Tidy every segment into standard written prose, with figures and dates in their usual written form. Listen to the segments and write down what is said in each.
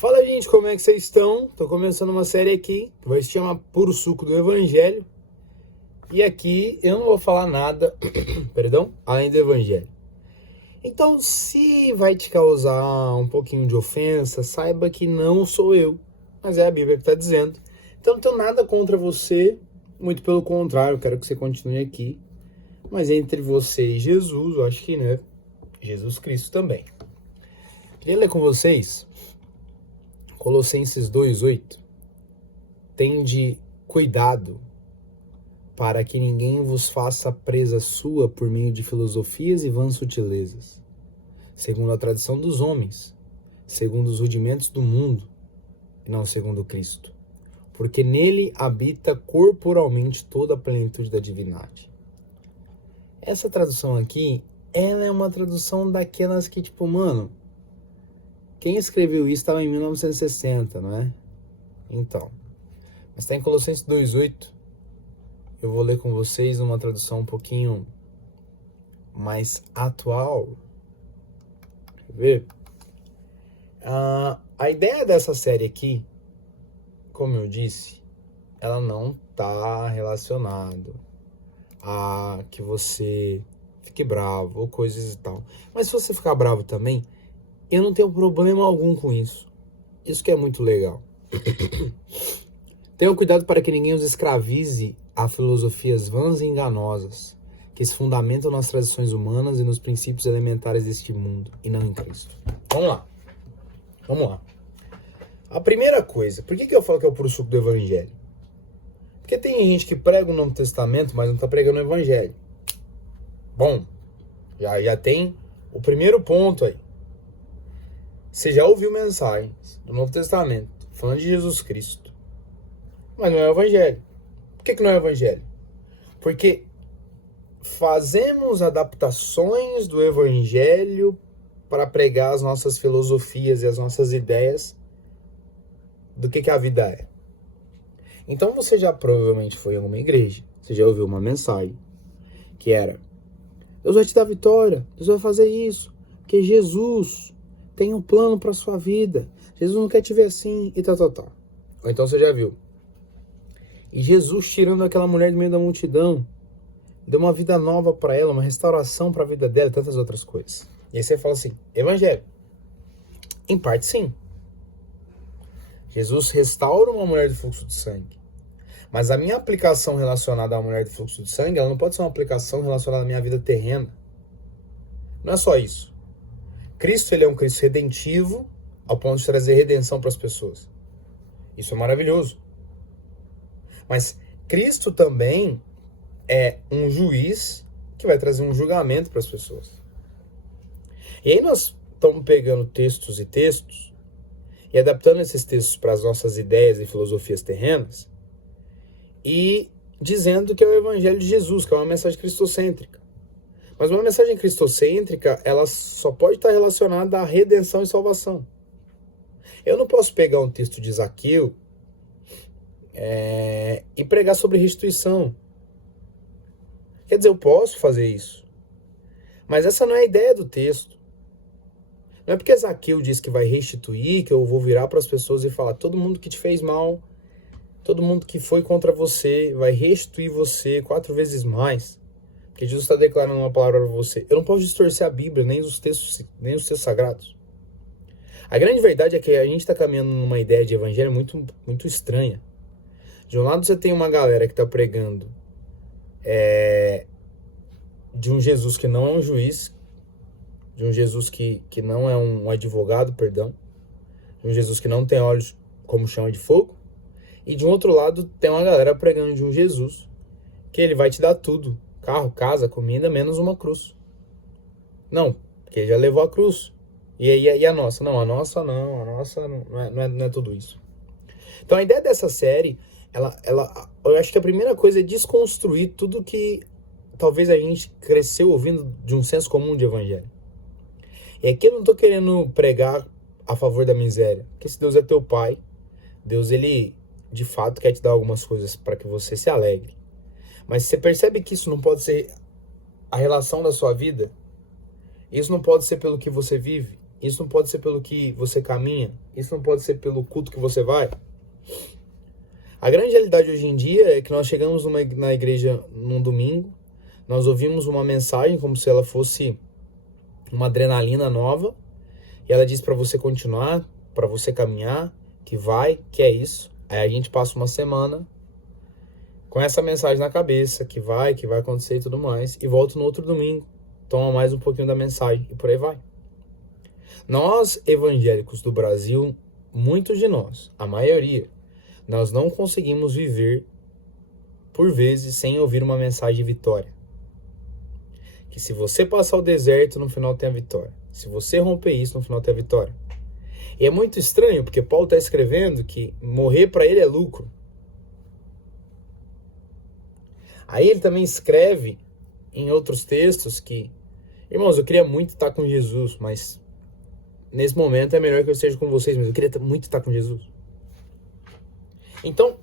Fala, gente, como é que vocês estão? Tô começando uma série aqui que vai se chamar Puro Suco do Evangelho. E aqui eu não vou falar nada, perdão, além do Evangelho. Então, se vai te causar um pouquinho de ofensa, saiba que não sou eu, mas é a Bíblia que está dizendo. Então, não tenho nada contra você, muito pelo contrário, eu quero que você continue aqui. Mas entre você e Jesus, eu acho que, né, Jesus Cristo também. Queria ler com vocês Colossenses 2:8. Tende cuidado para que ninguém vos faça presa sua por meio de filosofias e vãs sutilezas, segundo a tradição dos homens, segundo os rudimentos do mundo, e não segundo Cristo, porque nele habita corporalmente toda a plenitude da divindade. Essa tradução aqui, ela é uma tradução daquelas que, tipo, mano, quem escreveu isso estava em 1960, não é? Então, mas está em Colossenses 2:8. Eu vou ler com vocês uma tradução um pouquinho mais atual. Quer ver? A ideia dessa série aqui, como eu disse, ela não está relacionada a que você fique bravo ou coisas e tal. Mas se você ficar bravo também, eu não tenho problema algum com isso. Isso que é muito legal. Tenham cuidado para que ninguém os escravize a filosofias vãs e enganosas, que se fundamentam nas tradições humanas e nos princípios elementares deste mundo, e não em Cristo. Vamos lá. A primeira coisa, por que eu falo que é o puro suco do Evangelho? Porque tem gente que prega o Novo Testamento, mas não está pregando o Evangelho. Bom, já tem o primeiro ponto aí. Você já ouviu mensagens do Novo Testamento falando de Jesus Cristo, mas não é o Evangelho. Por que não é o Evangelho? Porque fazemos adaptações do Evangelho para pregar as nossas filosofias e as nossas ideias do que a vida é. Então você já provavelmente foi a uma igreja, você já ouviu uma mensagem que era: Deus vai te dar vitória, Deus vai fazer isso, porque Jesus tem um plano para sua vida, Jesus não quer te ver assim e tal. Ou então você já viu: e Jesus tirando aquela mulher do meio da multidão, deu uma vida nova para ela, uma restauração para a vida dela e tantas outras coisas. E aí você fala assim: Evangelho. Em parte, sim. Jesus restaura uma mulher do fluxo de sangue. Mas a minha aplicação relacionada à mulher do fluxo de sangue, ela não pode ser uma aplicação relacionada à minha vida terrena. Não é só isso. Cristo, ele é um Cristo redentivo, ao ponto de trazer redenção para as pessoas. Isso é maravilhoso. Mas Cristo também é um juiz que vai trazer um julgamento para as pessoas. E aí nós estamos pegando textos e adaptando esses textos para as nossas ideias e filosofias terrenas e dizendo que é o Evangelho de Jesus, que é uma mensagem cristocêntrica. Mas uma mensagem cristocêntrica, ela só pode estar relacionada à redenção e salvação. Eu não posso pegar um texto de Zaqueu e pregar sobre restituição. Quer dizer, eu posso fazer isso. Mas essa não é a ideia do texto. Não é porque Zaqueu diz que vai restituir, que eu vou virar para as pessoas e falar: todo mundo que te fez mal, todo mundo que foi contra você, vai restituir você 4 vezes mais. Porque Jesus está declarando uma palavra para você. Eu não posso distorcer a Bíblia, nem os textos sagrados. A grande verdade é que a gente está caminhando numa ideia de evangelho muito, muito estranha. De um lado você tem uma galera que está pregando de um Jesus que não é um juiz, de um Jesus que não é um advogado, perdão, de um Jesus que não tem olhos como chama de fogo, e de um outro lado tem uma galera pregando de um Jesus que ele vai te dar tudo: carro, casa, comida, menos uma cruz. Não, porque ele já levou a cruz. E a nossa? Não, a nossa não é tudo isso. Então a ideia dessa série, eu acho que a primeira coisa é desconstruir tudo que talvez a gente cresceu ouvindo de um senso comum de evangelho. E aqui eu não estou querendo pregar a favor da miséria, porque se Deus é teu pai, Deus, ele de fato quer te dar algumas coisas para que você se alegre. Mas você percebe que isso não pode ser a relação da sua vida? Isso não pode ser pelo que você vive? Isso não pode ser pelo que você caminha? Isso não pode ser pelo culto que você vai? A grande realidade hoje em dia é que nós chegamos na igreja num domingo, nós ouvimos uma mensagem como se ela fosse uma adrenalina nova, e ela diz para você continuar, para você caminhar, que vai, que é isso. Aí a gente passa uma semana com essa mensagem na cabeça, que vai acontecer e tudo mais, e volta no outro domingo, toma mais um pouquinho da mensagem e por aí vai. Nós, evangélicos do Brasil, muitos de nós, a maioria, nós não conseguimos viver, por vezes, sem ouvir uma mensagem de vitória. Que se você passar o deserto, no final tem a vitória. Se você romper isso, no final tem a vitória. E é muito estranho, porque Paulo está escrevendo que morrer para ele é lucro. Aí ele também escreve em outros textos que, irmãos, eu queria muito estar com Jesus, mas nesse momento é melhor que eu esteja com vocês, mas eu queria muito estar com Jesus. Então,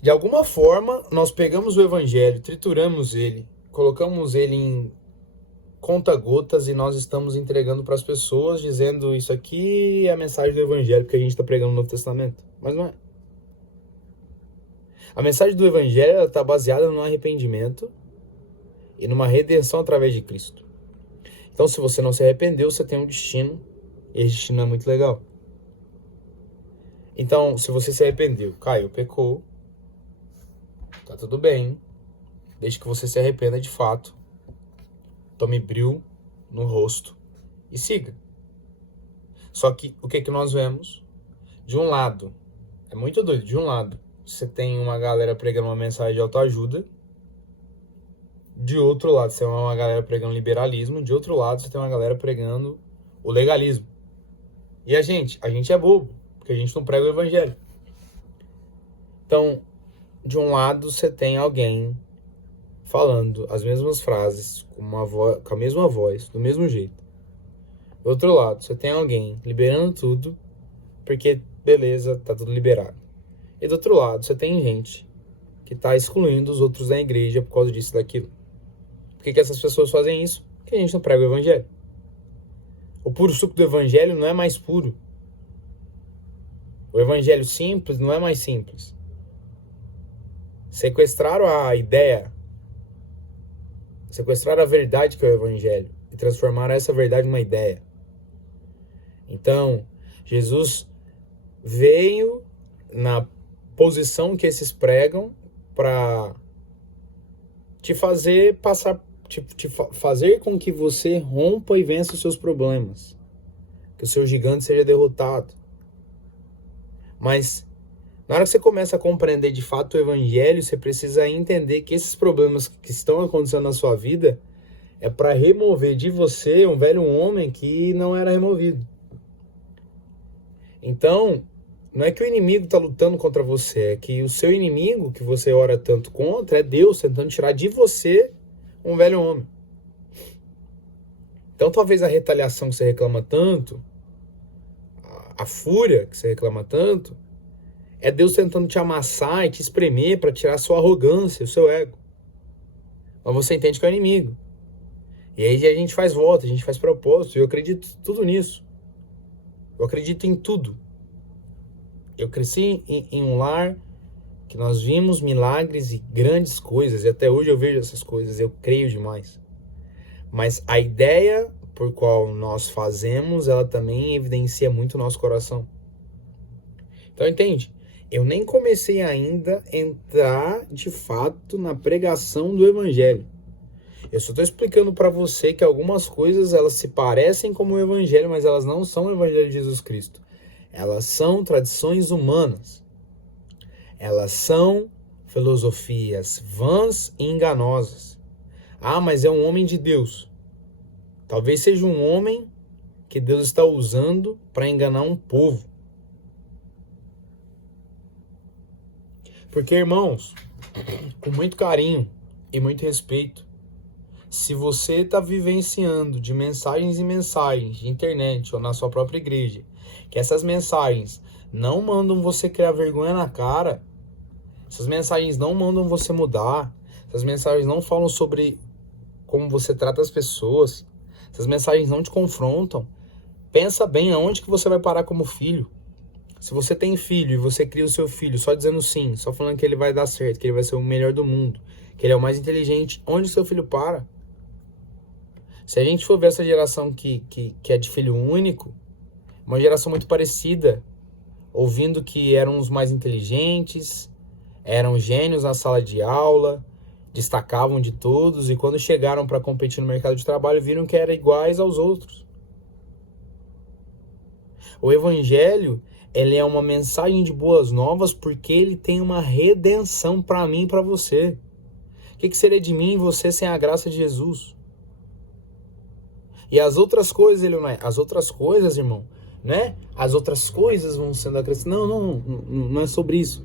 de alguma forma, nós pegamos o evangelho, trituramos ele, colocamos ele em conta-gotas e nós estamos entregando para as pessoas, dizendo isso aqui é a mensagem do evangelho, porque a gente está pregando no Novo Testamento. Mas não é. A mensagem do evangelho está baseada no arrependimento e numa redenção através de Cristo. Então, se você não se arrependeu, você tem um destino, e esse destino é muito legal. Então, se você se arrependeu, caiu, pecou, tá tudo bem, desde que você se arrependa de fato, tome bril no rosto e siga. Só que, o que nós vemos? De um lado, é muito doido, de um lado, você tem uma galera pregando uma mensagem de autoajuda, de outro lado, você tem uma galera pregando liberalismo, de outro lado, você tem uma galera pregando o legalismo. E a gente é bobo, porque a gente não prega o evangelho. Então, de um lado, você tem alguém falando as mesmas frases, com a mesma voz, do mesmo jeito. Do outro lado, você tem alguém liberando tudo, porque, beleza, tá tudo liberado. E do outro lado, você tem gente que tá excluindo os outros da igreja por causa disso e daquilo. Por que essas pessoas fazem isso? Porque a gente não prega o evangelho. O puro suco do evangelho não é mais puro. O evangelho simples não é mais simples. Sequestraram a ideia, sequestraram a verdade que é o evangelho e transformaram essa verdade numa ideia. Então, Jesus veio na posição que esses pregam para te fazer passar, fazer com que você rompa e vença os seus problemas, que o seu gigante seja derrotado. Mas na hora que você começa a compreender de fato o evangelho, você precisa entender que esses problemas que estão acontecendo na sua vida é para remover de você um velho homem que não era removido. Então, não é que o inimigo está lutando contra você, é que o seu inimigo, que você ora tanto contra, é Deus tentando tirar de você um velho homem. Então, talvez a retaliação que você reclama tanto, a fúria que você reclama tanto, é Deus tentando te amassar e te espremer para tirar a sua arrogância, o seu ego. Mas você entende que é o inimigo. E aí a gente faz volta, a gente faz propósito. E eu acredito tudo nisso. Eu acredito em tudo. Eu cresci em um lar que nós vimos milagres e grandes coisas. E até hoje eu vejo essas coisas. Eu creio demais. Mas a ideia por qual nós fazemos, ela também evidencia muito o nosso coração. Então, entende? Eu nem comecei ainda a entrar, de fato, na pregação do evangelho. Eu só estou explicando para você que algumas coisas, elas se parecem como o evangelho, mas elas não são o evangelho de Jesus Cristo. Elas são tradições humanas. Elas são filosofias vãs e enganosas. Ah, mas é um homem de Deus. Talvez seja um homem que Deus está usando para enganar um povo. Porque, irmãos, com muito carinho e muito respeito, se você está vivenciando de mensagens em mensagens de internet ou na sua própria igreja, que essas mensagens não mandam você criar vergonha na cara, essas mensagens não mandam você mudar, essas mensagens não falam sobre como você trata as pessoas, essas mensagens não te confrontam, Pensa bem aonde que você vai parar como filho. Se você tem filho e você cria o seu filho só dizendo sim, só falando que ele vai dar certo, que ele vai ser o melhor do mundo, que ele é o mais inteligente, onde o seu filho para? Se a gente for ver essa geração que é de filho único, uma geração muito parecida, ouvindo que eram os mais inteligentes, eram gênios na sala de aula, destacavam de todos, e quando chegaram para competir no mercado de trabalho, viram que eram iguais aos outros. O evangelho, ele é uma mensagem de boas novas porque ele tem uma redenção para mim e para você. O que seria de mim e você sem a graça de Jesus? E as outras coisas, as outras coisas, irmão, né? As outras coisas vão sendo acrescentadas. Não é sobre isso.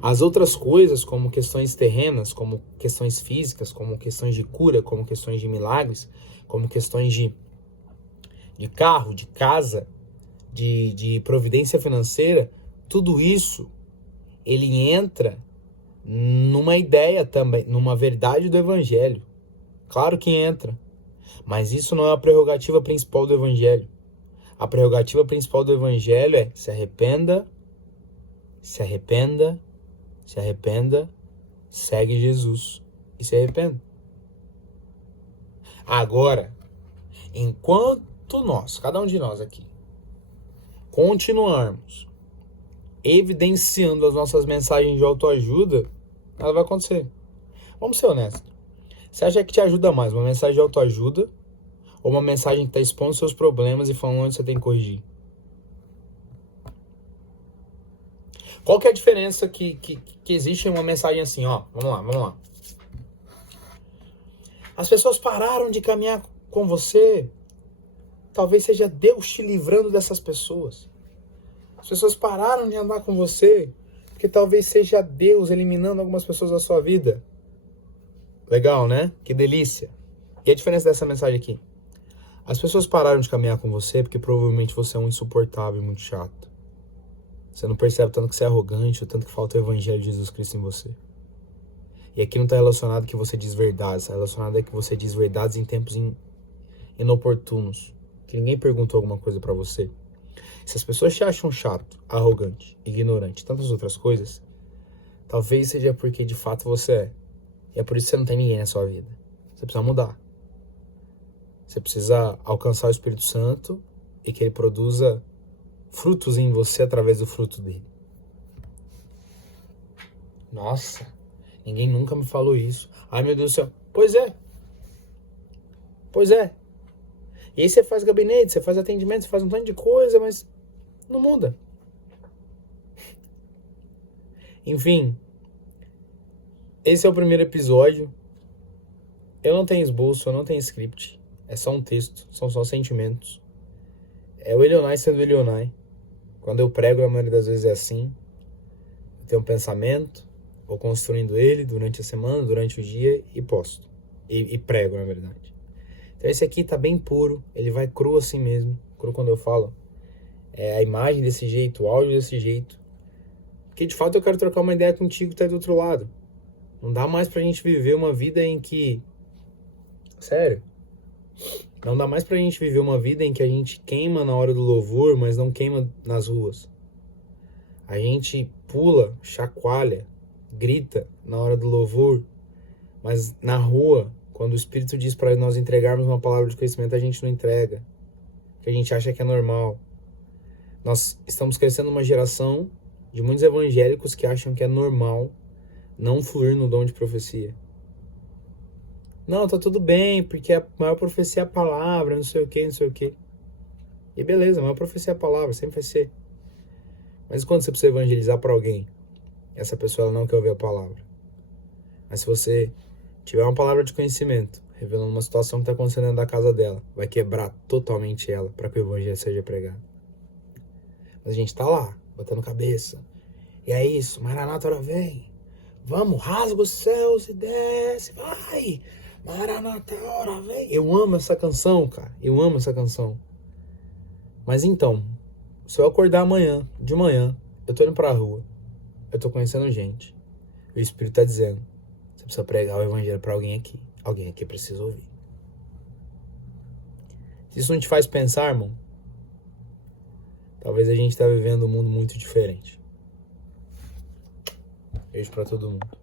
As outras coisas, como questões terrenas, como questões físicas, como questões de cura, como questões de milagres, como questões de carro, de casa, de providência financeira, tudo isso, ele entra numa ideia também, numa verdade do evangelho. Claro que entra. Mas isso não é a prerrogativa principal do evangelho. A prerrogativa principal do evangelho é se arrependa, se arrependa, se arrependa, segue Jesus e se arrependa. Agora, enquanto nós, cada um de nós aqui, continuarmos evidenciando as nossas mensagens de autoajuda, nada vai acontecer. Vamos ser honestos. Você acha que te ajuda mais uma mensagem de autoajuda ou uma mensagem que está expondo seus problemas e falando onde você tem que corrigir? Qual que é a diferença que existe em uma mensagem assim, ó? Vamos lá. As pessoas pararam de caminhar com você. Talvez seja Deus te livrando dessas pessoas. As pessoas pararam de andar com você porque talvez seja Deus eliminando algumas pessoas da sua vida. Legal, né? Que delícia. E a diferença dessa mensagem aqui? As pessoas pararam de caminhar com você porque provavelmente você é um insuportável e muito chato. Você não percebe tanto que você é arrogante, o tanto que falta o evangelho de Jesus Cristo em você. E aqui não está relacionado que você diz verdades, está relacionado a que você diz verdades em tempos inoportunos. Que ninguém perguntou alguma coisa para você. Se as pessoas te acham chato, arrogante, ignorante, tantas outras coisas, talvez seja porque de fato você é. E é por isso que você não tem ninguém na sua vida. Você precisa mudar. Você precisa alcançar o Espírito Santo e que ele produza frutos em você através do fruto dele. Nossa, ninguém nunca me falou isso. Ai, meu Deus do céu. Pois é. E aí você faz gabinete, você faz atendimento, você faz um tanto de coisa, mas não muda. Enfim, esse é o primeiro episódio. Eu não tenho esboço, eu não tenho script. É só um texto, são só sentimentos. É o Elionai sendo Elionai. Quando eu prego, a maioria das vezes é assim. Eu tenho um pensamento, vou construindo ele durante a semana, durante o dia e posto. E prego, na verdade. Então esse aqui tá bem puro, ele vai cru assim mesmo. Cru quando eu falo. É a imagem desse jeito, o áudio desse jeito. Porque de fato eu quero trocar uma ideia contigo que tá do outro lado. Não dá mais pra gente viver uma vida em que... Sério. Não dá mais pra gente viver uma vida em que a gente queima na hora do louvor, mas não queima nas ruas. A gente pula, chacoalha, grita na hora do louvor, mas na rua, quando o Espírito diz para nós entregarmos uma palavra de conhecimento, a gente não entrega. Porque a gente acha que é normal. Nós estamos crescendo uma geração de muitos evangélicos que acham que é normal não fluir no dom de profecia. Não, tá tudo bem, porque a maior profecia é a palavra, não sei o que. E beleza, a maior profecia é a palavra, sempre vai ser. Mas quando você precisa evangelizar para alguém, essa pessoa ela não quer ouvir a palavra. Mas se você tiver uma palavra de conhecimento, revelando uma situação que está acontecendo dentro da casa dela, vai quebrar totalmente ela para que o evangelho seja pregado. Mas a gente tá lá, botando cabeça. E é isso, Maranata, hora vem. Vamos, rasga os céus e desce, vai. Maranata, hora vem. Eu amo essa canção, cara. Eu amo essa canção. Mas então, se eu acordar amanhã, de manhã, eu tô indo pra rua, eu tô conhecendo gente, e o Espírito tá dizendo, você precisa pregar o evangelho pra alguém aqui precisa ouvir. Se isso não te faz pensar, irmão, Talvez a gente tá vivendo um mundo muito diferente. Beijo pra todo mundo.